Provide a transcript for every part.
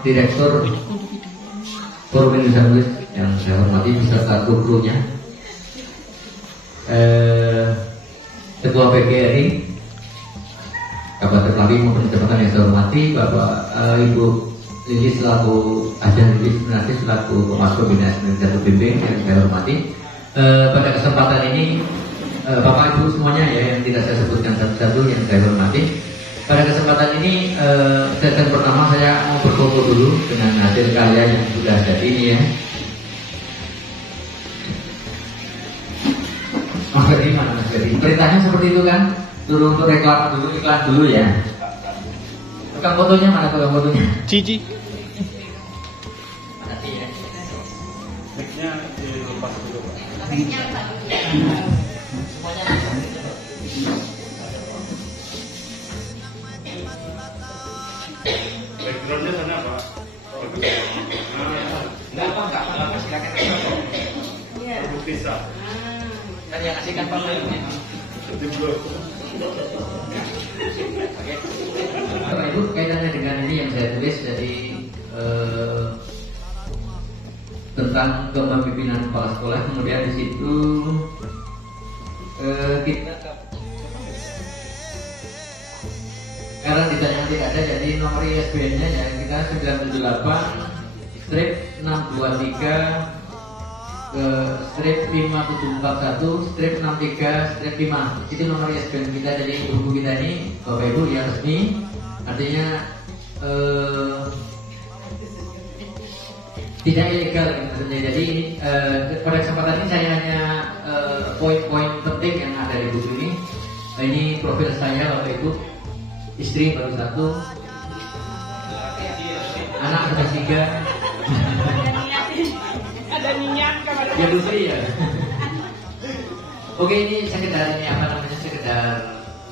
Direktur Forum Indonesia Nulis yang saya hormati beserta kru-krunya, Ketua PGRI Kabupaten Klawi maupun Kecamatan yang saya hormati, Bapak Ibu Lilis selaku Ajan Lilis Sunarti selaku Pemas Pembinaan dan Pembimbing yang saya hormati. Pada kesempatan ini Bapak Ibu semuanya ya yang tidak saya sebutkan satu-satu yang saya hormati. Pada kesempatan ini sesi pertama saya mau berfoto dulu dengan hasil karya yang sudah jadi ini ya. Mas Ferdi mana Mas Ferdi? Perintahnya seperti itu kan? Turun untuk reklam dulu, iklan dulu ya. Tukang fotonya mana tukang fotonya? Cici. Makasih ya. Mic-nya dilepas dulu, Pak. Semuanya. Backgroundnya sana, Pak. Enggak apa, silakan. Iya. Bisa. Kan yang kasihkan Pak Mayunya. Bapak Ibu, kaitannya dengan ini yang saya tulis jadi tentang kepemimpinan kepala sekolah. Kemudian di situ kita karena ditanya tidak ada, jadi nomor ISBN-nya ya kita 978 strip 623 ke strip 5741 strip 63 strip 5. Itu nomor ISBN kita. Jadi buku kita ini Bapak Ibu yang resmi, artinya tidak ilegal maksudnya. Jadi pada kesempatan ini saya hanya poin-poin penting yang ada di buku ini. Ini profil saya Bapak Ibu, istri baru 1, anak sudah 3. Ada niat kamar. Ya Dutri ya. Oke, ini sekedar ini apa namanya, sekedar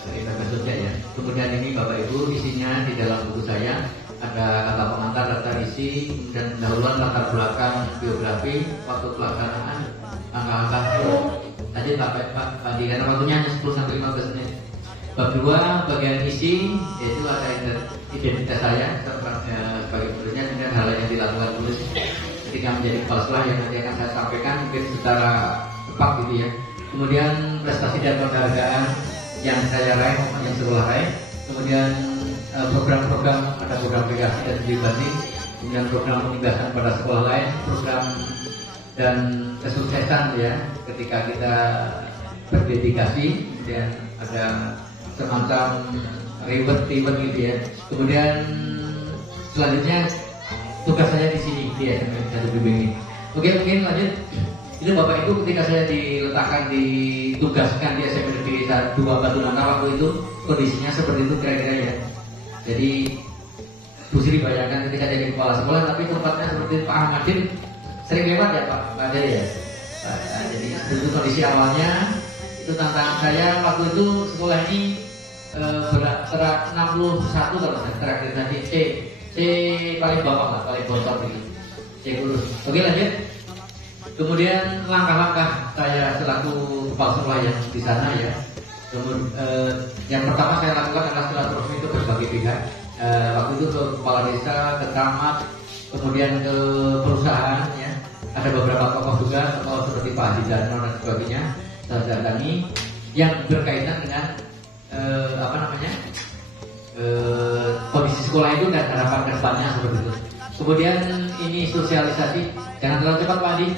cerita saja ya. Kemudian ini Bapak Ibu isinya di dalam buku saya ada kata pengantar, daftar isi, dan pendahuluan, latar belakang, biografi, waktu pelaksanaan, angka-angka. Tadi Pak Pandi karena waktunya hanya 10 sampai 15 menit. Bab 2 bagian isi yaitu ada identitas saya sebagai penulisnya, kemudian hal yang dilakukan tulis ketika menjadi kepala sekolah yang nanti akan saya sampaikan mungkin secara tepat gitu ya. Kemudian prestasi dan penghargaan yang saya raih, yang sekolah raih. Kemudian program-program, ada program aplikasi dan studi banding, kemudian program penugasan pada sekolah lain, program dan kesuksesan ya ketika kita berdedikasi. Kemudian ada semacam reward gitu ya. Kemudian selanjutnya tugas saya di sini di SMK satu bimbing ini. Oke, mungkin lanjut. Itu Bapak Ibu ketika saya diletakkan, ditugaskan di SMP Negeri 2 Batu Nangka waktu itu kondisinya seperti itu kira-kira ya. Jadi Bu Sri bayangkan ketika jadi kepala sekolah tapi tempatnya seperti Pak Ahmadin sering lewat ya Pak Adel ya. Nah, jadi itu kondisi awalnya. Itu tantangan saya waktu itu sekolah ini berat 61 kalau terakhir tadi C paling bawah lah, paling bocor gitu. C kurus. Oke lanjut. Kemudian langkah-langkah saya selaku kepala sekolah yang di sana ya. Kemudian yang pertama saya lakukan adalah silaturahmi ke berbagai pihak. Waktu itu ke kepala desa, ke camat, kemudian ke perusahaan ya. Ada beberapa tokoh juga, tokoh seperti Pak Haji Darno dan sebagainya. Saya datangi yang berkaitan dengan kondisi sekolah itu dan harapan kedepannya seperti itu. Kemudian ini sosialisasi, jangan terlalu cepat Pak Adi.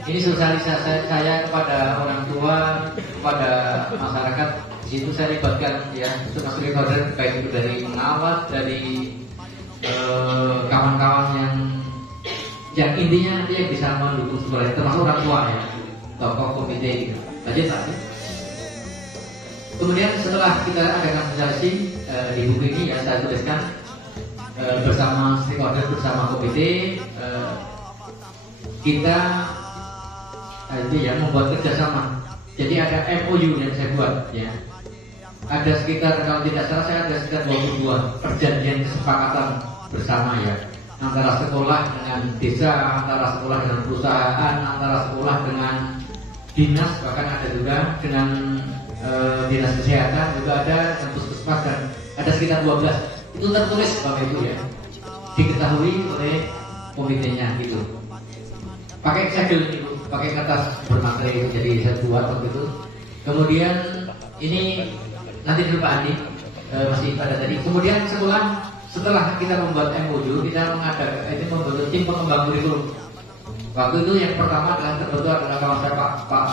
Ini sosialisasi saya kepada orang tua, kepada masyarakat. Di situ saya libatkan ya semua stakeholder, baik itu dari pengawas, dari kawan-kawan yang intinya nanti yang bisa mendukung sekolah, termasuk orang tua ya, tokoh komite gitu. Lanjut Pak. Kemudian setelah kita adakan sosialisasi di buku ini ya saya tuliskan bersama stakeholder, bersama komite kita itu ya membuat kerjasama. Jadi ada MOU yang saya buat ya. Ada sekitar kalau tidak salah saya ada sekitar 22 perjanjian kesepakatan bersama ya, antara sekolah dengan desa, antara sekolah dengan perusahaan, antara sekolah dengan dinas, bahkan ada juga dengan dinas kesehatan juga ada, dan puskesmas, dan ada sekitar 12. Itu tertulis Bapak Ibu ya. diketahui oleh komitenya gitu. Pakai segel itu, pakai kertas bermaterai, jadi saya buat waktu itu. Kemudian ini nanti dulu Pak Andi masih pada tadi. Kemudian setelah kita membuat MOU, kita membentuk tim pengembang kurikulum. Waktu itu yang pertama terbentuk adalah kawan saya Pak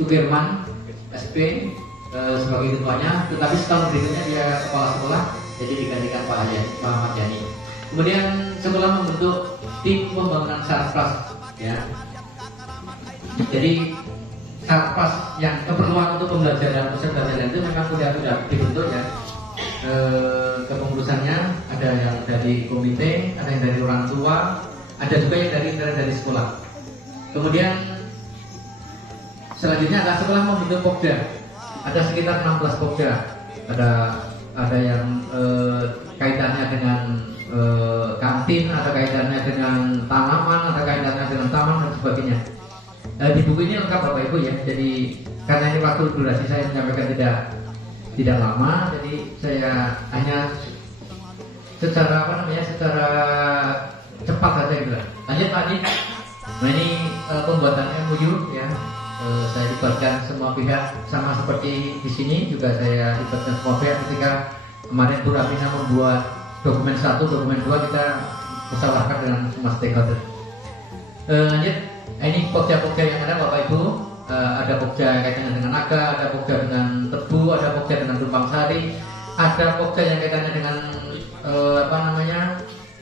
Sudirman SP sebagai ketuanya, tetapi setahun berikutnya dia kepala sekolah, jadi digantikan Pak Ahmad Yani. Kemudian sekolah membentuk tim pembangunan Sarpras, ya. Jadi Sarpras yang keperluan untuk pembelajaran pusat pembelajaran itu memang sudah dibentuk ya. Kepengurusannya ada yang dari komite, ada yang dari orang tua, ada juga yang dari sekolah. Kemudian selanjutnya adalah sekolah membentuk Pokja. Ada sekitar 16 Pokja. Ada yang kaitannya dengan kantin, ada kaitannya dengan tanaman, ada kaitannya dengan taman dan sebagainya. Di buku ini lengkap Bapak Ibu ya. Jadi karena ini waktu durasi saya menyampaikan tidak lama, jadi saya hanya secara cepat saja gitu. Lanjut Pak Adi. Nah ini pembuatan MOU ya. Saya libatkan semua pihak, sama seperti di sini juga saya libatkan semua pihak. Ketika kemarin Bu Ramina membuat dokumen 1, dokumen 2, kita musyawarahkan dengan semua stakeholder. Lanjut, ini pokja-pokja yang ada Bapak Ibu. Ada pokja kaitannya dengan naga, ada pokja dengan tebu, ada pokja dengan tumpang sari, ada pokja yang kaitannya dengan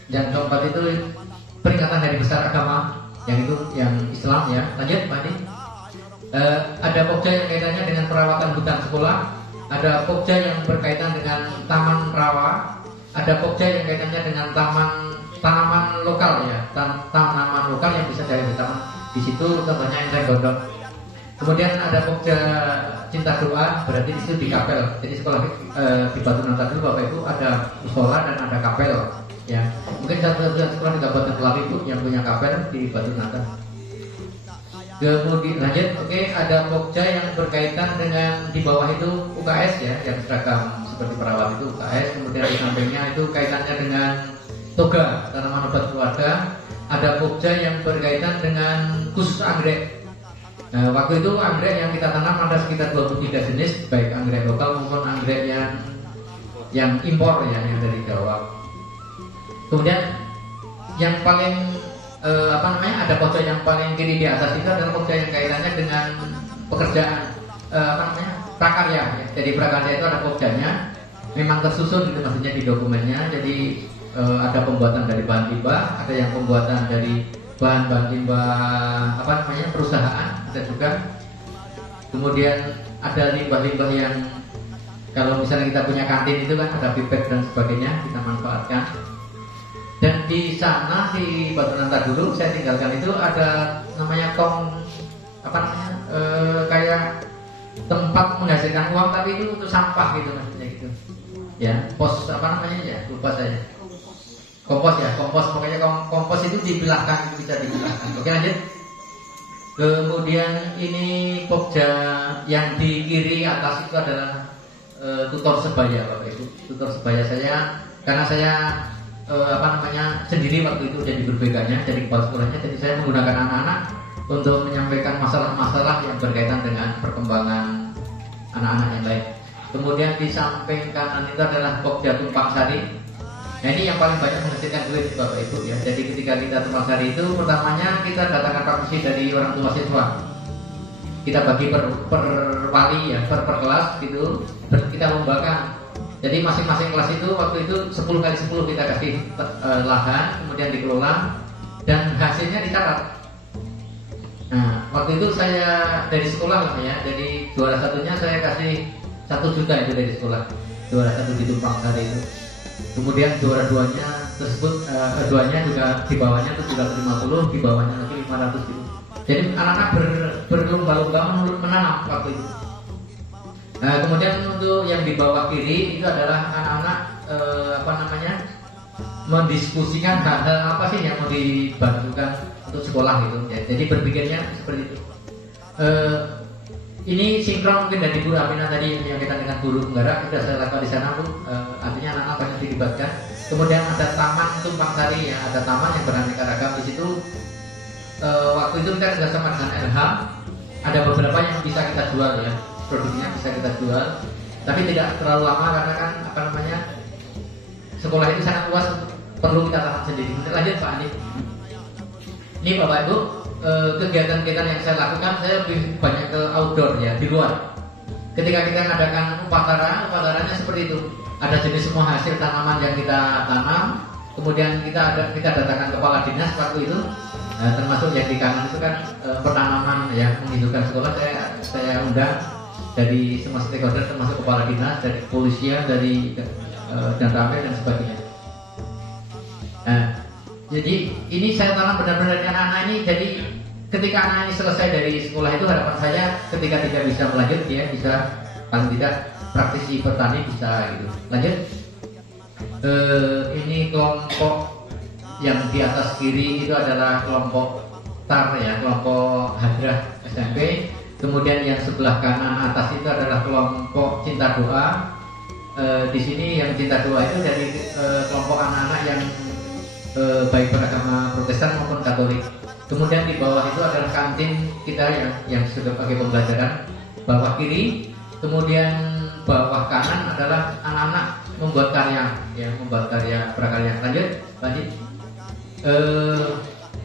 yang keempat itu peringatan hari besar agama, yang itu yang Islam ya. Lanjut Pak Adi. Ada pokja yang kaitannya dengan perawatan hutan sekolah, ada pokja yang berkaitan dengan taman rawa, ada pokja yang kaitannya dengan tanaman lokal ya, tanaman lokal yang bisa dari taman. Di situ contohnya yang saya gondok. Kemudian ada pokja cinta doa, berarti di situ di kapel. Jadi sekolah di Batu Nanta dulu Bapak Ibu ada musola dan ada kapel ya. Mungkin satu-satunya sekolah di Kabupaten Klawi itu yang punya kapel di Batu Nanta. Kemudian lanjut, ada pokja yang berkaitan dengan di bawah itu UKS ya, yang seragam seperti perawat itu UKS. Kemudian di sampingnya itu kaitannya dengan toga, tanaman obat keluarga. Ada pokja yang berkaitan dengan khusus anggrek. Nah, waktu itu anggrek yang kita tanam ada sekitar 23 jenis, baik anggrek lokal maupun anggrek yang impor ya, yang dari Jawa. Kemudian yang paling ada pokja yang paling kiri di atas itu adalah pokja yang kaitannya dengan pekerjaan prakarya ya. Jadi prakarya itu ada pokjanya, memang tersusun gitu maksudnya di dokumennya. Jadi ada pembuatan dari bahan limbah, ada yang pembuatan dari bahan-bahan limbah perusahaan, ada juga. Kemudian ada limbah-limbah yang kalau misalnya kita punya kantin itu kan ada pipet dan sebagainya, kita manfaatkan. Dan di sana di Batu Nanta dulu saya tinggalkan itu ada namanya kayak tempat menghasilkan uang, tapi itu untuk sampah gitu maksudnya gitu. Ya, pos lupa saya. Kompos pokoknya kompos itu dipilahkan, itu bisa dipilahkan. Oke lanjut. Kemudian ini pokja yang di kiri atas itu adalah tutor sebaya Bapak Ibu. Tutor sebaya saya, karena saya sendiri waktu itu jadi berbeganya, jadi kepala sekolahnya, jadi saya menggunakan anak-anak untuk menyampaikan masalah-masalah yang berkaitan dengan perkembangan anak-anak yang lain. Kemudian di samping kanan itu adalah pokja tumpang sari. Nah ini yang paling banyak menghasilkan duit Bapak Ibu ya. Jadi ketika kita tumpang sari itu pertamanya kita datangkan praktisi dari orang tua siswa. Kita bagi per wali ya, per kelas gitu. Kita lombakan. Jadi masing-masing kelas itu waktu itu 10x10 kita kasih lahan, kemudian dikelola dan hasilnya dicatat. Nah waktu itu saya dari sekolah lah ya. Jadi juara satunya saya kasih 1 juta itu dari sekolah. Juara 1 di tumpang sari itu. Kemudian juara 2-nya tersebut duanya juga di bawahnya itu juga 50, di bawahnya lagi 500 gitu. Jadi anak-anak berlomba-lomba menanam waktu itu. Nah, kemudian untuk yang di bawah kiri itu adalah anak-anak mendiskusikan hal-hal apa sih yang mau dibantukan untuk sekolah gitu ya. Jadi berpikirnya seperti itu. Ini sinkron mungkin dari Bu Amina tadi yang kita dengan guru Tenggara, sudah saya lakukan di sana Bu. Artinya anak-anak banyak dilibatkan. Kemudian ada Taman Tumpang Sari ya, ada taman yang beraneka ragam di situ. Waktu itu kita kerjasama dengan RH, ada beberapa yang bisa kita jual ya, produknya bisa kita jual, tapi tidak terlalu lama karena kan apa namanya, sekolah itu sangat luas, perlu kita tahan sendiri. Lanjut Pak Andi. Ini Bapak Ibu, kegiatan-kegiatan yang saya lakukan, saya lebih banyak ke outdoor ya, di luar. Ketika kita mengadakan upacaranya seperti itu. Ada jenis semua hasil tanaman yang kita tanam, kemudian kita datangkan kepala dinas waktu itu. Nah, termasuk yang di kanan itu kan penanaman ya, menghidupkan sekolah, saya undang dari semua stakeholder, termasuk kepala dinas, dari kepolisian, dari dan ramil dan sebagainya. Nah, jadi ini saya tanam benar-benar dari anak-anak ini. Jadi ketika anak ini selesai dari sekolah itu, harapan saya ketika tidak bisa melanjut, dia bisa paling tidak praktisi petani bisa gitu. Lanjut. Ini kelompok yang di atas kiri itu adalah kelompok TAR ya, kelompok Hadrah SMP. Kemudian yang sebelah kanan atas itu adalah kelompok Cinta Doa. Di sini yang Cinta Doa itu dari kelompok anak-anak yang baik beragama Protestan maupun Katolik. Kemudian di bawah itu adalah kantin kita yang sudah pakai pembelajaran. Bawah kiri, kemudian bawah kanan adalah anak-anak membuat karya, ya, membuat karya prakarya. Lanjut.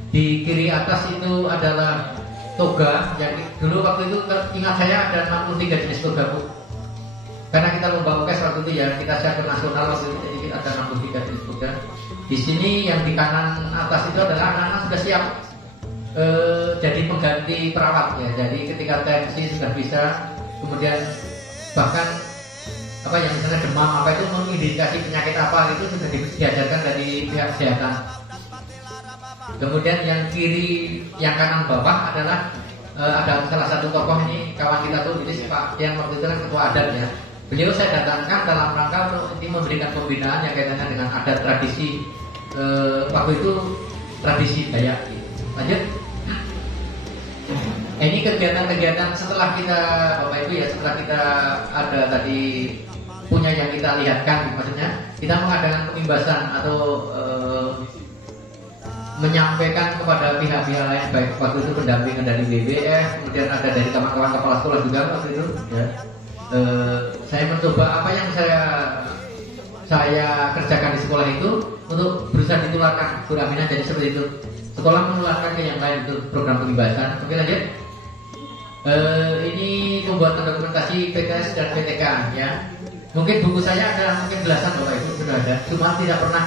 Di kiri atas itu adalah toga. Yang dulu waktu itu ingat saya ada 63 jenis toga, Bu. Karena kita lomba UKS waktu itu ya, kita siap ke nasional waktu itu, jadi ada 63 jenis toga. Di sini yang di kanan atas itu adalah anak-anak sudah siap jadi pengganti perawat ya. Jadi ketika tensi sudah bisa, kemudian bahkan apa yang misalnya demam apa itu mengindikasi penyakit apa itu sudah diajarkan dari pihak kesehatan. Kemudian yang kiri, yang kanan bawah adalah ada salah satu tokoh ini kawan kita tuh, ini Pak yang waktu itu kan ketua adat ya. Beliau saya datangkan dalam rangka untuk memberikan pembinaan yang kaitannya dengan adat tradisi waktu itu tradisi Dayak. Lanjut. Ini kegiatan-kegiatan setelah kita Bapak Ibu ya, setelah kita ada tadi punya yang kita lihatkan, maksudnya kita mengadakan pengimbasan atau menyampaikan kepada pihak-pihak lain, baik waktu itu pendampingan dari BBF, kemudian ada dari kawan-kawan kepala sekolah juga waktu itu ya. Saya mencoba apa yang saya kerjakan di sekolah itu untuk berusaha ditularkan Aminah, jadi seperti itu. Sekolah menularkan ke yang lain itu program pengimbasan. Oke lanjut. Ini pembuatan dokumentasi PTS dan PTK ya. Mungkin buku saya ada mungkin belasan Bapak Ibu sudah ada, cuma tidak pernah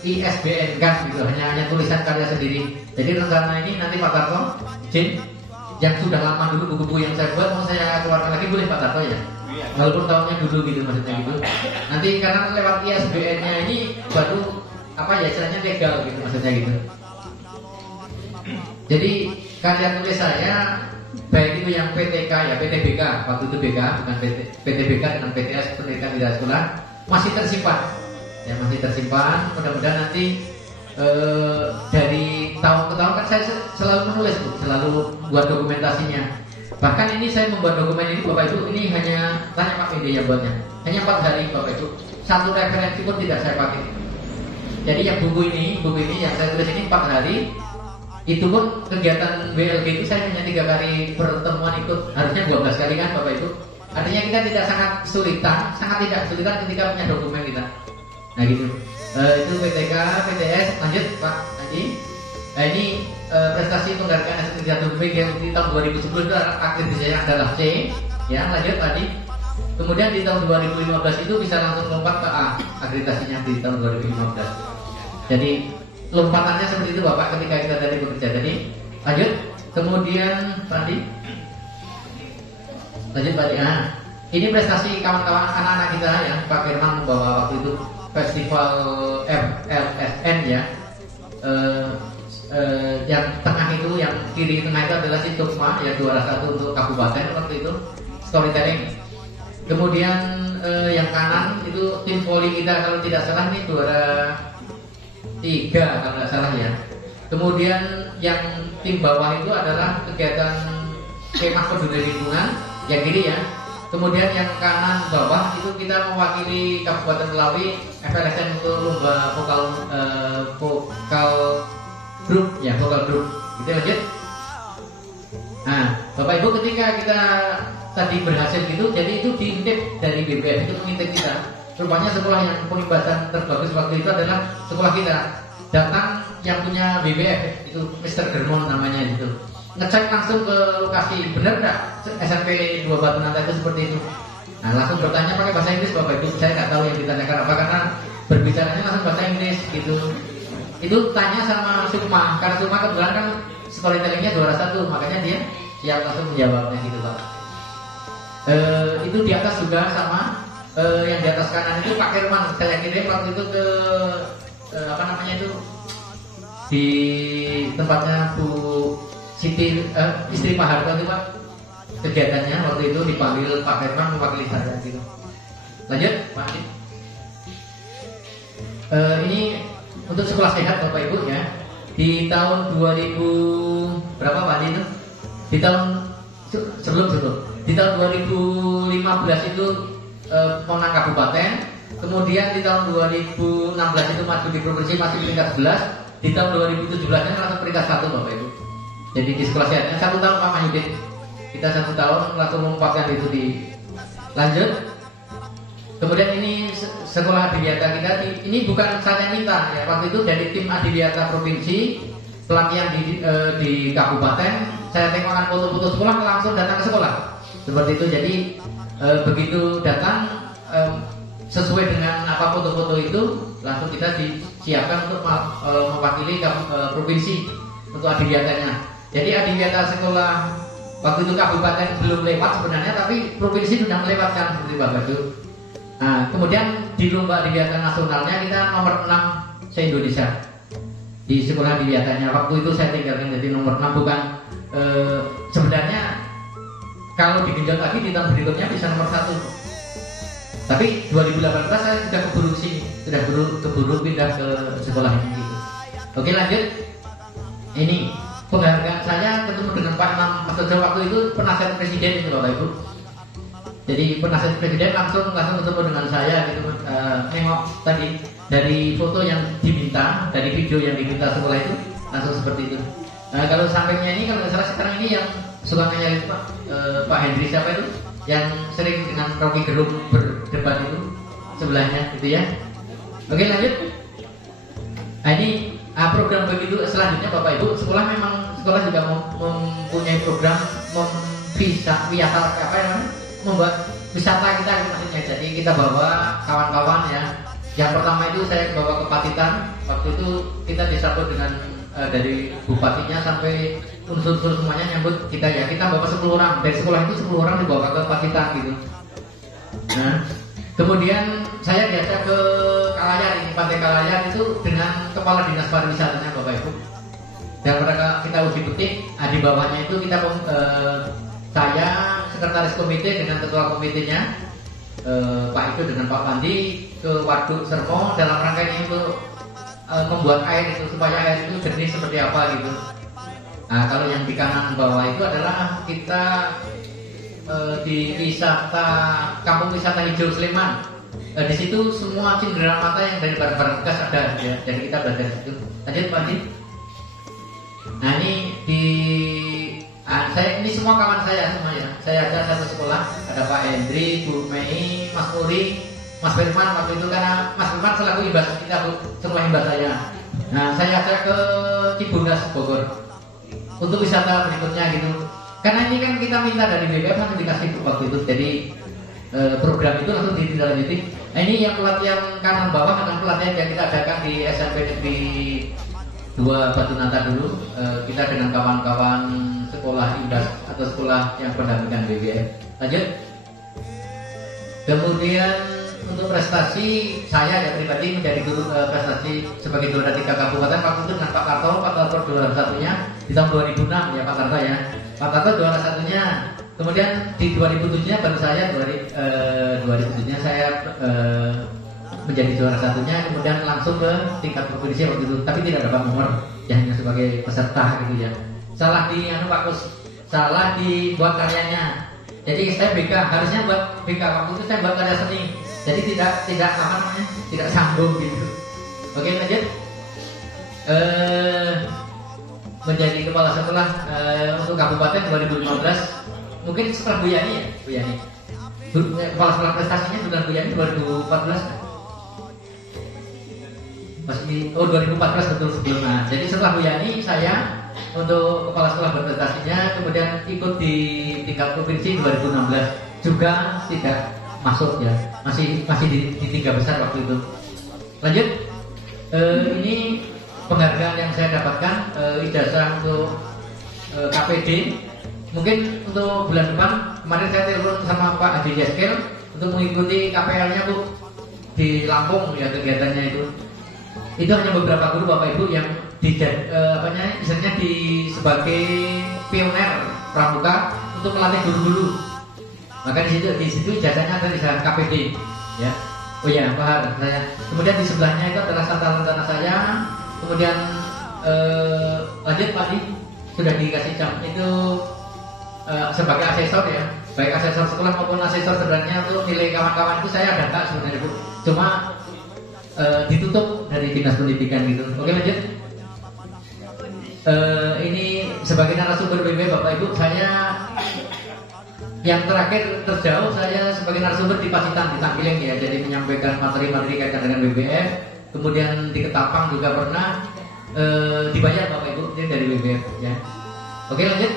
ISBN kan gitu, hanya tulisan karya sendiri. Jadi rencana ini nanti Pak Tarto izin yang sudah lama dulu buku-buku yang saya buat mau saya keluarkan lagi, boleh Pak Tarto ya? Walaupun tahunnya dulu gitu maksudnya gitu. Nanti karena lewat ISBN-nya ini baru apa ya istilahnya legal gitu maksudnya gitu. Jadi karya tulis saya baik itu yang PTK ya, PTBK waktu itu BK bukan PTBK dengan PTS Pendidikan Tidak Sekolah masih tersimpan ya, masih tersimpan. Mudah-mudahan nanti dari tahun ke tahun kan saya selalu menulis Bu, selalu buat dokumentasinya. Bahkan ini saya membuat dokumen ini Bapak Ibu, ini hanya tanya Pak Mede yang buatnya, hanya 4 hari Bapak Ibu, satu referensi pun tidak saya pakai. Jadi yang buku ini yang saya tulis ini 4 hari. Itu pun kegiatan BLG itu saya hanya 3 kali pertemuan ikut, harusnya 12 kali kan Bapak Ibu. Artinya kita tidak sangat tidak kesulitan ketika punya dokumen kita. Nah gitu. Itu PTK, PTS, lanjut Pak Haji. Nah ini prestasi penghargaan S3 yang di tahun 2010 itu akreditasinya adalah C. Ya lanjut tadi. Kemudian di tahun 2015 itu bisa langsung lompat ke A, akreditasinya di tahun 2015. Jadi lompatannya seperti itu Bapak ketika kita tadi bekerja tadi. Lanjut. Kemudian tadi lanjut tadi. Ini prestasi kawan-kawan anak-anak kita ya. Pak Firman membawa waktu itu festival FLSN ya. Yang tengah itu, yang kiri tengah itu adalah si Tukma ya, juara 1 untuk kabupaten waktu itu storytelling. Kemudian yang kanan itu tim voli kita kalau tidak salah ini juara 3 kalau tidak salah ya. Kemudian yang tim bawah itu adalah kegiatan kemah peduli lingkungan yang kiri ya. Kemudian yang kanan bawah itu kita mewakili Kabupaten Melawi FLSN untuk lomba vokal grup ya, vokal grup. Gitu lanjut. Nah, Bapak Ibu ketika kita tadi berhasil gitu, jadi itu diintip dari BBF itu mengintip kita. Rupanya sekolah yang penglibatan terbagus waktu itu adalah sekolah kita. Datang yang punya BBF itu Mr. Germon namanya gitu. Ngecek langsung ke lokasi, benar nggak SMP 2 Batu Nanta itu seperti itu? Nah langsung bertanya pakai bahasa Inggris Bapak Ibu, saya nggak tahu yang ditanyakan apa karena berbicaranya langsung bahasa Inggris gitu. Itu tanya sama Sukma, karena Sukma kebetulan kan storytellingnya juara 1, makanya dia siap langsung menjawabnya gitu Pak. Itu di atas juga sama yang di atas kanan itu Pak Kirman, saya kirim waktu itu ke apa namanya itu di tempatnya Bu Siti istri Pak Harto itu Pak, kegiatannya waktu itu dipanggil Pak Herman mewakili saya gitu. Lanjut Pak. Ini untuk sekolah sehat Bapak Ibu ya. Di tahun 2000 berapa Pak itu? Di tahun sebelum di tahun 2015 itu menang kabupaten. Kemudian di tahun 2016 itu maju di provinsi masih peringkat 11. Di tahun 2017 nya langsung peringkat 1 Bapak Ibu. Jadi di sekolah sehatnya 1 tahun Pak Mahyudin. Kita 1 tahun langsung memumpatkan itu di lanjut. Kemudian ini sekolah Adiwiyata kita ini bukan saya minta ya. Waktu itu dari tim Adiwiyata provinsi pelatihan di kabupaten, saya tengokkan foto-foto sekolah langsung datang ke sekolah. Seperti itu. Jadi begitu datang sesuai dengan apa foto-foto itu langsung kita disiapkan untuk mewakili provinsi untuk Adiwiyatanya. Jadi Adiwiyata sekolah waktu itu kabupaten belum lewat sebenarnya, tapi provinsi sudah melewatkan seperti Bapak itu. Nah, kemudian di lomba Adiwiyata nasionalnya kita nomor 6 se-Indonesia di sekolah Adiwiyatanya. Waktu itu saya tinggalkan jadi nomor 6 bukan sebenarnya kalau digenjot lagi di tahun berikutnya bisa nomor 1. Tapi 2018 saya sudah keburu sini, sudah keburu pindah ke sekolah ini gitu. Oke lanjut. Ini penghargaan saya ketemu dengan Pak Imam Mas Dodo waktu itu penasihat presiden itu Bapak Ibu. Jadi penasihat presiden langsung ketemu dengan saya gitu. Nengok tadi dari foto yang diminta, dari video yang diminta sekolah itu langsung seperti itu. Nah, kalau sampingnya ini kalau nggak salah sekarang ini yang suka nanya itu Pak Hendri siapa itu? Yang sering dengan Rocky Gerung berdebat itu sebelahnya gitu ya. Oke lanjut. Nah, ini program begitu selanjutnya Bapak Ibu, sekolah juga mempunyai program membuat wisata kita maksudnya. Jadi kita bawa kawan-kawan ya. Yang pertama itu saya bawa ke Pacitan. Waktu itu kita disambut dengan dari bupatinya sampai unsur-unsur semuanya nyambut kita ya. Kita bawa 10 orang dari sekolah itu 10 orang dibawa ke Pacitan gitu. Nah, kemudian saya diajak ke Kalayar, ini Pantai Kalayar itu dengan Kepala Dinas Pariwisatanya Bapak Ibu. Dan mereka kita uji petik, di bawahnya itu kita saya sekretaris komite dengan ketua komitenya Pak Ido dengan Pak Pandi ke Waduk Sermo dalam rangka ini untuk membuat air itu supaya air itu jernih seperti apa gitu. Nah kalau yang di kanan bawah itu adalah kita di Kampung Wisata Hijau Sleman. Di situ semua cindera mata yang dari barang-barang bekas ada ya. Jadi kita belajar di situ. Lanjut Pak Andi. Nah ini semua kawan saya semua ya. Saya ada satu sekolah, ada Pak Hendri, Bu Mei, Mas Puri, Mas Firman waktu itu karena Mas Firman selaku imbas kita sekolah imbas saya. Nah saya ajak ke Cibungas Bogor untuk wisata berikutnya gitu. Karena ini kan kita minta dari BBM langsung dikasih waktu itu. Jadi program itu langsung ditindaklanjuti. Nah ini yang pelatihan kanan bawah adalah pelatihan yang kita adakan di SMP Negeri 2 Batu Nanta dulu. Kita dengan kawan-kawan sekolah indah atau sekolah yang pendampingan BBM. Lanjut. Kemudian untuk prestasi saya ya pribadi menjadi guru prestasi sebagai juara 3 kabupaten waktu itu dengan Pak Karto juara satunya di tahun 2006 ya Pak Karto ya. Pak Karto juara satunya. Kemudian di 2007-nya baru saya 2007-nya saya menjadi juara satunya, kemudian langsung ke tingkat provinsi waktu itu, tapi tidak dapat nomor, ya hanya sebagai peserta gitu ya. Salah di Pak Kus, salah dibuat karyanya. Jadi saya BK, harusnya buat BK waktu itu saya buat karya seni. Jadi tidak apa namanya, tidak sambung gitu. Oke lanjut. Menjadi kepala sekolah untuk kabupaten 2015. Mungkin setelah Bu Yani ya, Bu Yani. Kepala sekolah prestasinya bukan Bu Yani 2014 kan? Masih 2014 betul sebelumnya. Jadi setelah Bu Yani saya untuk kepala sekolah berprestasinya, kemudian ikut di tingkat provinsi 2016 juga tidak masuk ya, masih di 3 besar waktu itu. Lanjut, ini penghargaan yang saya dapatkan, ijazah untuk KPD. Mungkin untuk bulan depan, kemarin saya telepon sama Pak Hadi Yaskel untuk mengikuti KPL-nya Bu di Lampung ya, kegiatannya itu. Itu hanya beberapa guru Bapak Ibu yang misalnya sebagai pioner pramuka untuk melatih guru-guru. Maka di situ ijazahnya ada di sana KPD ya. Oh ya, paham saya. Kemudian di sebelahnya itu adalah santana saya. Kemudian lanjut Pak Di, sudah dikasih jam itu sebagai asesor ya, baik asesor sekolah maupun asesor sebenarnya untuk nilai kawan-kawan itu saya ada tak sebenarnya Bu. Cuma ditutup dari dinas pendidikan gitu. Oke lanjut. Ini sebagai narasumber BBF Bapak Ibu, saya yang terakhir terjauh saya sebagai narasumber di Pacitan di Tangkiling ya, jadi menyampaikan materi-materi kaitan dengan BBF. Kemudian di Ketapang juga pernah dibayar Bapak Ibu, ini dari BBF ya. Oke lanjut.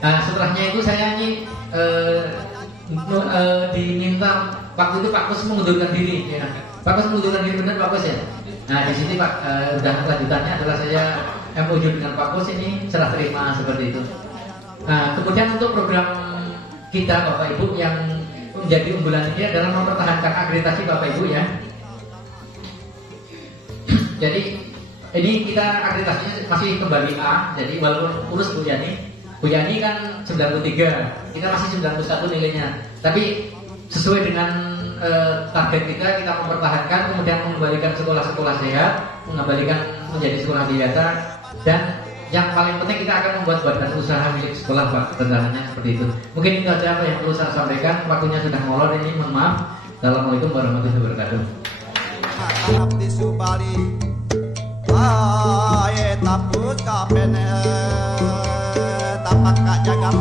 Nah setelahnya itu saya ini diminta waktu itu Pak Kus mengundurkan diri ya. Pak Kus mengundurkan diri benar Pak Kus ya. Nah di sini Pak udah lanjutannya adalah saya MOU dengan Pak Kus ini serah terima seperti itu. Nah kemudian untuk program kita Bapak Ibu yang menjadi unggulan ini adalah mempertahankan akreditasi Bapak Ibu ya. Jadi ini kita akreditasinya masih kembali A. Jadi walaupun urus Bu Yani kan 93, kita masih 91 nilainya. Tapi sesuai dengan target kita mempertahankan, kemudian mengembalikan sekolah-sekolah sehat, mengembalikan menjadi sekolah biasa, dan yang paling penting kita akan membuat badan usaha milik sekolah Pak, rencananya seperti itu. Mungkin itu aja apa yang perlu saya sampaikan. Waktunya sudah molor ini, mohon maaf. Assalamualaikum warahmatullahi wabarakatuh. Abdi Subali aye taput kapene tapak kak jagat